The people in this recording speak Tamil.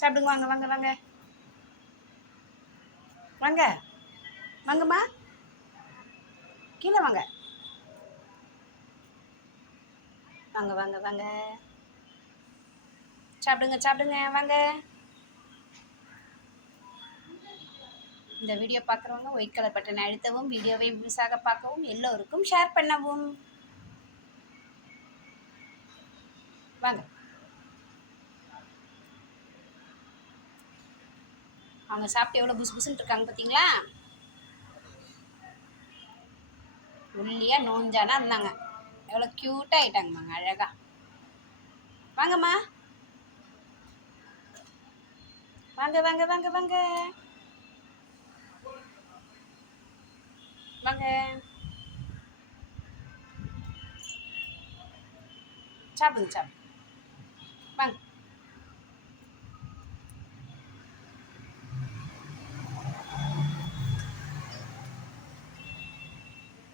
சாப்பிடுங்க வாங்க வாங்க வாங்க. வாங்க. வாங்கம்மா. கீழே வாங்க. வாங்க வாங்க வாங்க. சாப்பிடுங்க சாப்பிடுங்க வாங்க. இந்த வீடியோ பார்க்குறவங்க ஒயிட் கலர் பட்டனை அழுத்தவும் வீடியோவை முழுசாக பார்க்கவும் எல்லோருக்கும் ஷேர் பண்ணவும். வாங்க. அவங்க சாப்பிட்டு எவ்வளோ புசு புசுன்னு இருக்காங்க பார்த்தீங்களா ஒல்லியாக நோஞ்சானா இருந்தாங்க. எவ்வளோ க்யூட்டாக ஆயிட்டாங்கம்மாங்க அழகாக வாங்கம்மா. வாங்க வாங்க வாங்க வாங்க. வாங்க. சாப்பிடுங்க சாப்பிடுங்க.